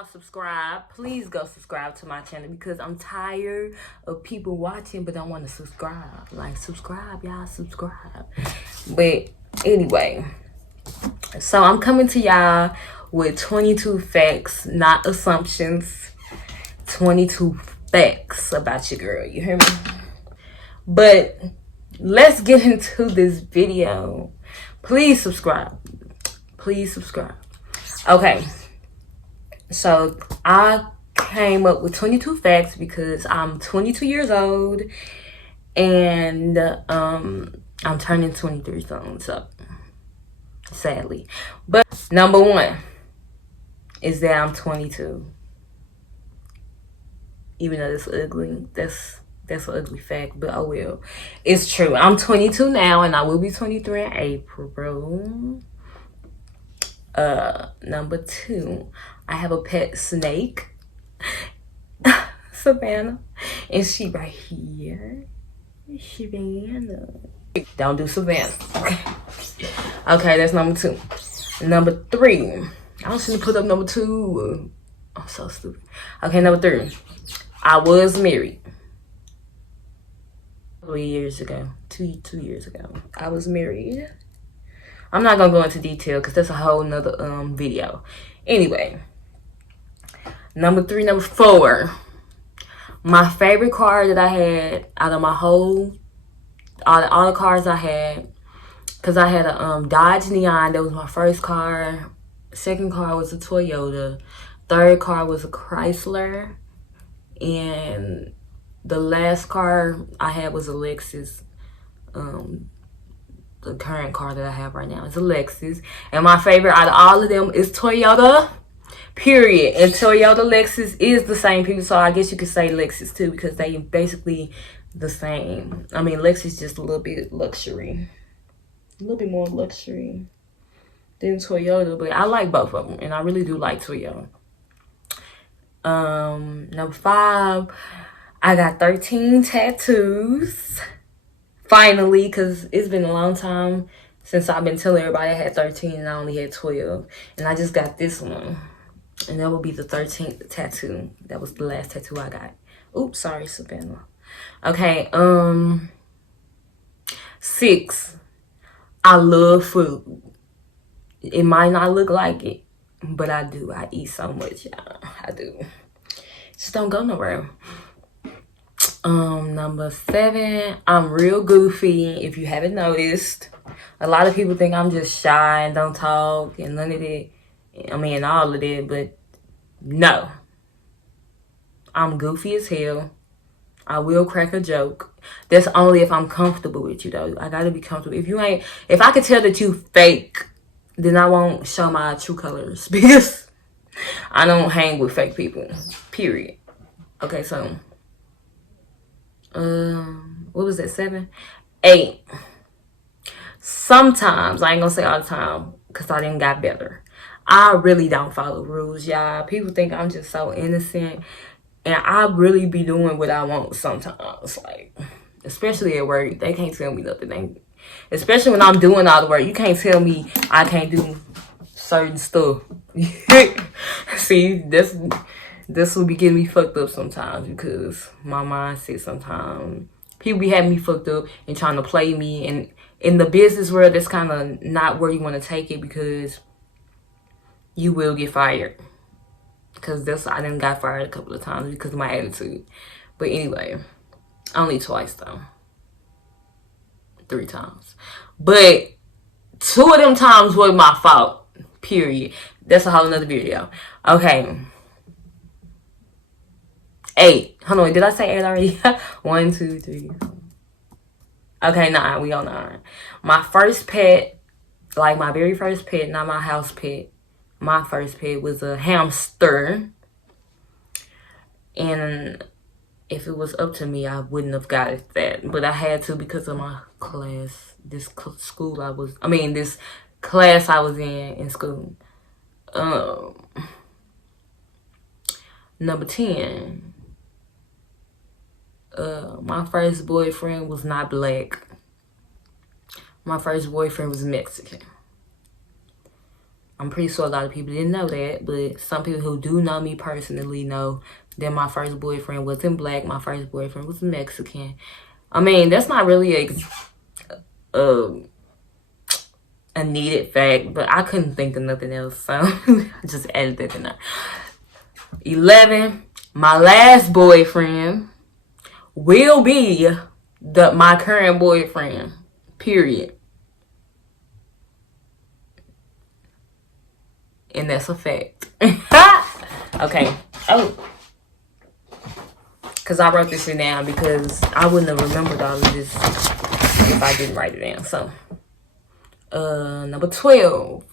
y'all subscribe, please go subscribe to my channel because I'm tired of people watching but don't want to subscribe. Like, subscribe, y'all, subscribe. But anyway, so I'm coming to y'all with 22 facts, not assumptions. 22 facts about your girl, you hear me? But let's get into this video. Please subscribe. Please subscribe. Okay. So I came up with 22 facts because I'm 22 years old and I'm turning 23 soon, so sadly. But number one is that I'm 22. Even though it's ugly, that's an ugly fact, but oh well. It's true. I'm 22 now and I will be 23 in April. Number two, I have a pet snake, Savannah, and she right here. Savannah. Don't do Savannah. Okay, that's number two. Number three, I was gonna put up number two. I'm so stupid. Okay, number three, I was married 3 years ago. Two years ago, I was married. I'm not gonna go into detail because that's a whole nother video. Anyway, number four, my favorite car that I had out of my whole, all the cars I had, because I had a Dodge Neon. That was my first car. Second car was a Toyota. Third car was a Chrysler. And the last car I had was a Lexus. The current car that I have right now is a Lexus. And my favorite out of all of them is Toyota, period. And Toyota, Lexus is the same people. So I guess you could say Lexus too because they basically the same. I mean, Lexus just a little bit luxury. A little bit more luxury than Toyota. But I like both of them. And I really do like Toyota. Number five, I got 13 tattoos. Finally, because it's been a long time since I've been telling everybody I had 13 and I only had 12. And I just got this one. And that will be the 13th tattoo. That was the last tattoo I got. Oops, sorry, Savannah. Okay, 6, I love food. It might not look like it, but I do. I eat so much, y'all. I do. Just don't go nowhere. Number 7, I'm real goofy, if you haven't noticed. A lot of people think I'm just shy and don't talk and none of that. I mean, all of that, but no. I'm goofy as hell. I will crack a joke. That's only if I'm comfortable with you, though. I gotta be comfortable. If I could tell that you fake, then I won't show my true colors because I don't hang with fake people, period. Okay, so what was that, 7? 8, sometimes, I ain't gonna say all the time because I didn't got better, I really don't follow rules, y'all. People think I'm just so innocent and I really be doing what I want sometimes, like especially at work. They can't tell me nothing. Especially when I'm doing all the work, you can't tell me I can't do certain stuff. See, this will be getting me fucked up sometimes because my mindset sometimes. People be having me fucked up and trying to play me. And in the business world, that's kind of not where you want to take it because you will get fired. Because I done got fired a couple of times because of my attitude. But anyway, only twice though. 3 times. But 2 of them times were my fault. Period. That's a whole nother video. Okay. 8. Hold on, did I say 8 already? 1, 2, 3. Okay, 9. We on 9. My first pet, like my very first pet, not my house pet. My first pet was a hamster. And if it was up to me, I wouldn't have got it that. But I had to because of my class. This class I was in school. Number 10. My first boyfriend was not black. My first boyfriend was Mexican. I'm pretty sure a lot of people didn't know that, but some people who do know me personally know that my first boyfriend wasn't black. My first boyfriend was Mexican. I mean, that's not really a needed fact, but I couldn't think of nothing else, so I just added that in there. 11, my last boyfriend will be my current boyfriend, period. And that's a fact. Okay. Oh. Because I wrote this shit down because I wouldn't have remembered all of this if I didn't write it down. So, number 12.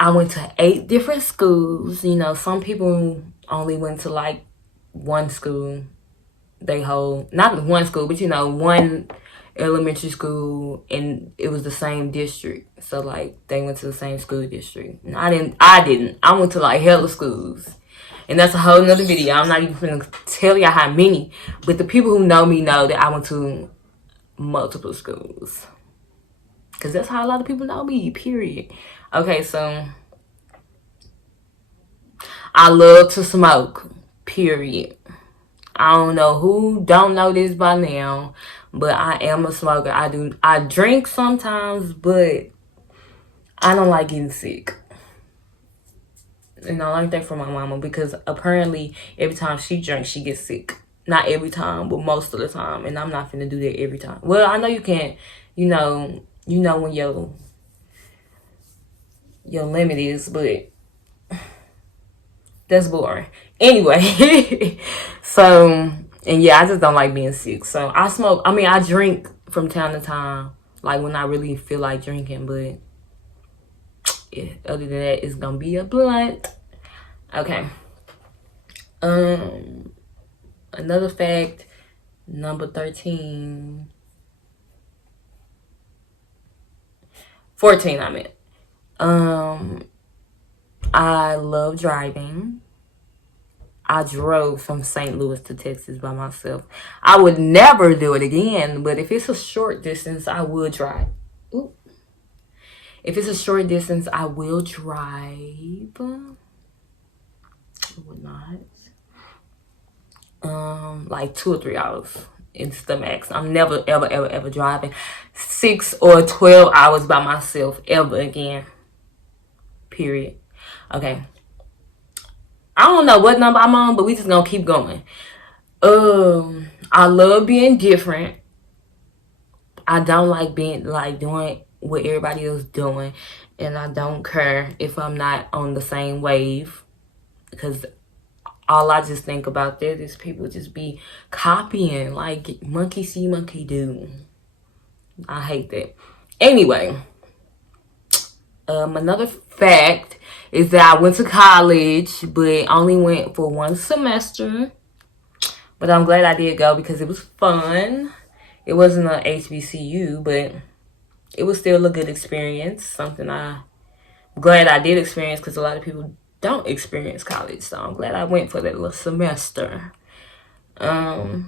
I went to 8 different schools. You know, some people only went to like one school. Not one school, but you know, one elementary school, and it was the same district. So like they went to the same school district. And I didn't. I went to like hella schools. And that's a whole nother video. I'm not even gonna tell y'all how many. But the people who know me know that I went to multiple schools. Cause that's how a lot of people know me, period. Okay, so I love to smoke, period. I don't know who don't know this by now, but I am a smoker. I drink sometimes, but I don't like getting sick. And I learned that from my mama because apparently every time she drinks, she gets sick. Not every time, but most of the time. And I'm not finna do that every time. Well, I know you can't, you know when your limit is, but that's boring. Anyway, so, and yeah, I just don't like being sick. So I drink from time to time, like when I really feel like drinking, but yeah, other than that, it's gonna be a blunt. Okay. Another fact, number 13. 14, I meant. I love driving. I drove from St. Louis to Texas by myself. I would never do it again, but if it's a short distance, I will drive. Ooh. If it's a short distance, I will drive. I would not. Like 2 or 3 hours. It's the max. I'm never, ever, ever, ever driving 6 or 12 hours by myself ever again. Period. Okay. I don't know what number I'm on, but we just gonna keep going. I love being different. I don't like being like doing what everybody else doing, and I don't care if I'm not on the same wave, because all I just think about that is people just be copying, like monkey see, monkey do. I hate that. Anyway, another fact is that I went to college, but only went for 1 semester. But I'm glad I did go because it was fun. It wasn't a HBCU, but it was still a good experience. Something I'm glad I did experience because a lot of people don't experience college. So I'm glad I went for that little semester. I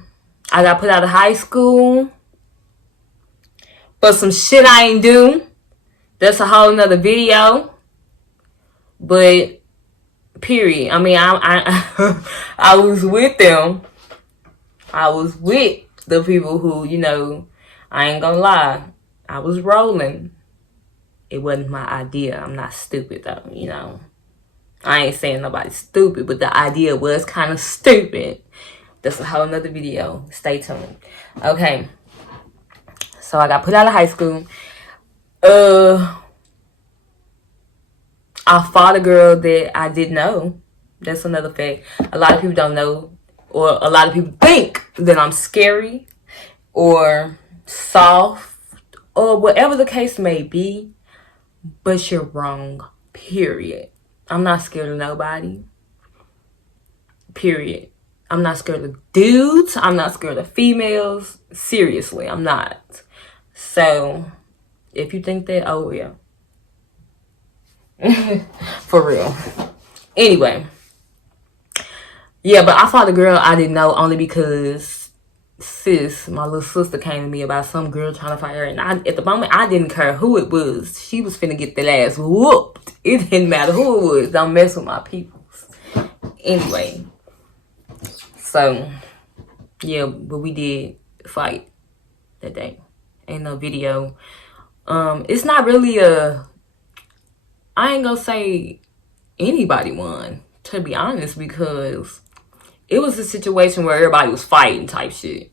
got put out of high school for some shit I ain't do. That's a whole nother video. But period. I mean, I was with them. I was with the people who, you know, I ain't gonna lie, I was rolling. It wasn't my idea. I'm not stupid though, you know. I ain't saying nobody's stupid, but the idea was kind of stupid. That's a whole nother video. Stay tuned. Okay. So I got put out of high school. I fought a girl that I didn't know. That's another fact. A lot of people don't know, or a lot of people think that I'm scary or soft or whatever the case may be, but you're wrong, period. I'm not scared of nobody, period. I'm not scared of dudes. I'm not scared of females. Seriously, I'm not. So if you think that, oh yeah. For real. Anyway. Yeah, but I fought a girl I didn't know only because sis, my little sister, came to me about some girl trying to fight her, and at the moment I didn't care who it was. She was finna get that ass whooped. It didn't matter who it was. Don't mess with my peoples. Anyway, so yeah, but we did fight that day. Ain't no video. It's not really I ain't gonna say anybody won, to be honest, because it was a situation where everybody was fighting type shit.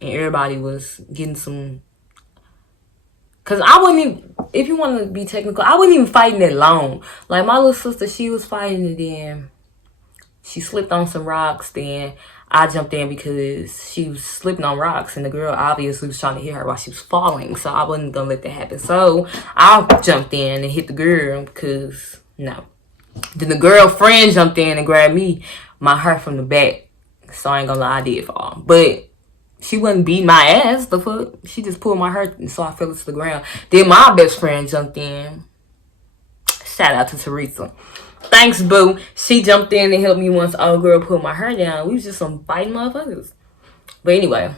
And everybody was getting some... Because I wouldn't even... If you want to be technical, I wasn't even fighting that long. Like, my little sister, she was fighting, and then she slipped on some rocks. Then I jumped in because she was slipping on rocks, and the girl obviously was trying to hit her while she was falling. So I wasn't going to let that happen. So I jumped in and hit the girl because, no. Then the girlfriend jumped in and grabbed me, my hair from the back. So I ain't gonna lie, I did fall. But she wasn't beating my ass, the fuck. She just pulled my hair, and so I fell to the ground. Then my best friend jumped in. Shout out to Teresa. Thanks, boo. She jumped in and helped me once old girl pulled my hair down. We was just some fighting motherfuckers. But anyway.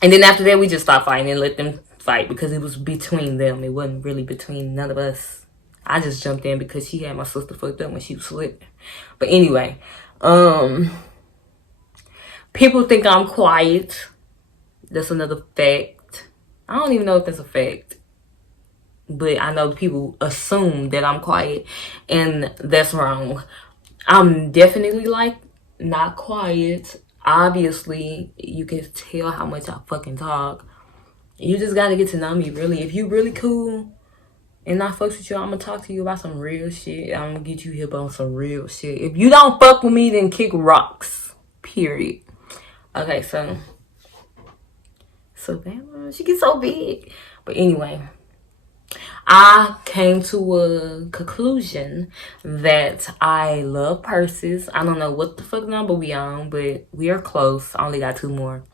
And then after that, we just stopped fighting and let them fight because it was between them. It wasn't really between none of us. I just jumped in because she had my sister fucked up when she was slipping. But anyway, people think I'm quiet. That's another fact. I don't even know if that's a fact. But I know people assume that I'm quiet. And that's wrong. I'm definitely, like, not quiet. Obviously, you can tell how much I fucking talk. You just gotta get to know me, really. If you really cool... and I fucks with you, I'm gonna talk to you about some real shit. I'm gonna get you hip on some real shit. If you don't fuck with me, then kick rocks. Period. Okay, so damn, she gets so big. But anyway, I came to a conclusion that I love purses. I don't know what the fuck number we on, but we are close. I only got 2 more.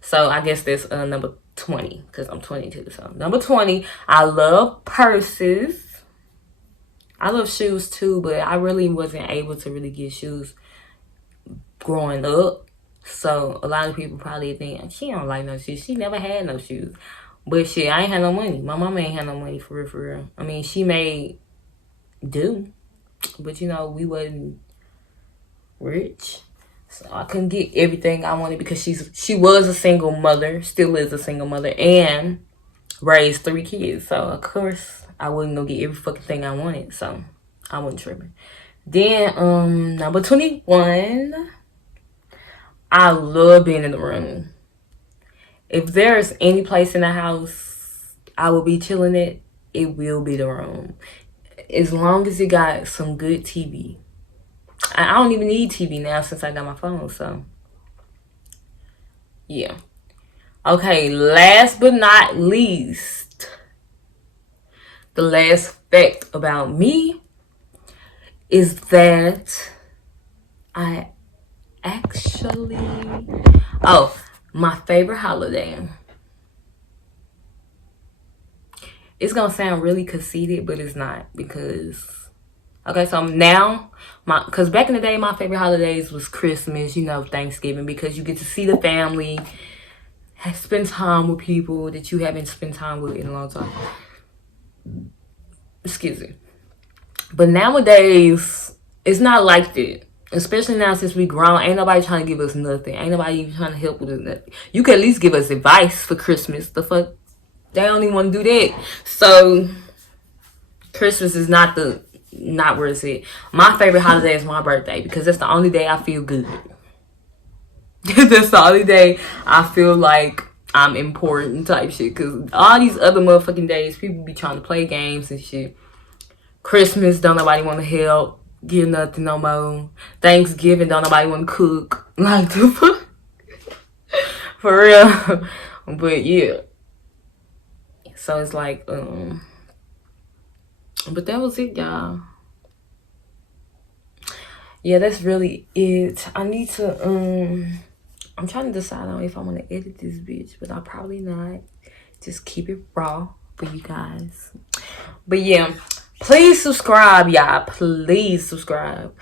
So I guess that's number 20, because I'm 22. So number 20, I love purses. I love shoes too, but I really wasn't able to really get shoes growing up. So a lot of people probably think she don't like no shoes. She never had no shoes. But shit, I ain't had no money. My mama ain't had no money for real. I mean, she may do, but you know, we wasn't rich. So I couldn't get everything I wanted because she was a single mother, still is a single mother, and raised 3 kids. So of course I wasn't gonna get every fucking thing I wanted. So I wasn't tripping. Then number 21, I love being in the room. If there's any place in the house I will be chilling at, it will be the room. As long as it got some good TV. I don't even need TV now since I got my phone, so yeah. Okay, last but not least, the last fact about me is that I actually... Oh, my favorite holiday. It's gonna sound really conceited, but it's not, because... Okay, so now, because back in the day, my favorite holidays was Christmas, you know, Thanksgiving, because you get to see the family, spend time with people that you haven't spent time with in a long time. Excuse me. But nowadays, it's not like that. Especially now since we grown, ain't nobody trying to give us nothing. Ain't nobody even trying to help with us nothing. You can at least give us advice for Christmas. The fuck? They don't even want to do that. So, Christmas is not where it's at. My favorite holiday is my birthday because that's the only day I feel good. That's the only day I feel like I'm important type shit. Because all these other motherfucking days, people be trying to play games and shit. Christmas, don't nobody want to help. Give nothing no more. Thanksgiving, don't nobody want to cook. Like, the fuck? For real. But yeah. So it's like, but that was it, y'all. Yeah, that's really it. I need to, I'm trying to decide on if I want to edit this bitch, but I'll probably not. Just keep it raw for you guys. But yeah, please subscribe, y'all. Please subscribe.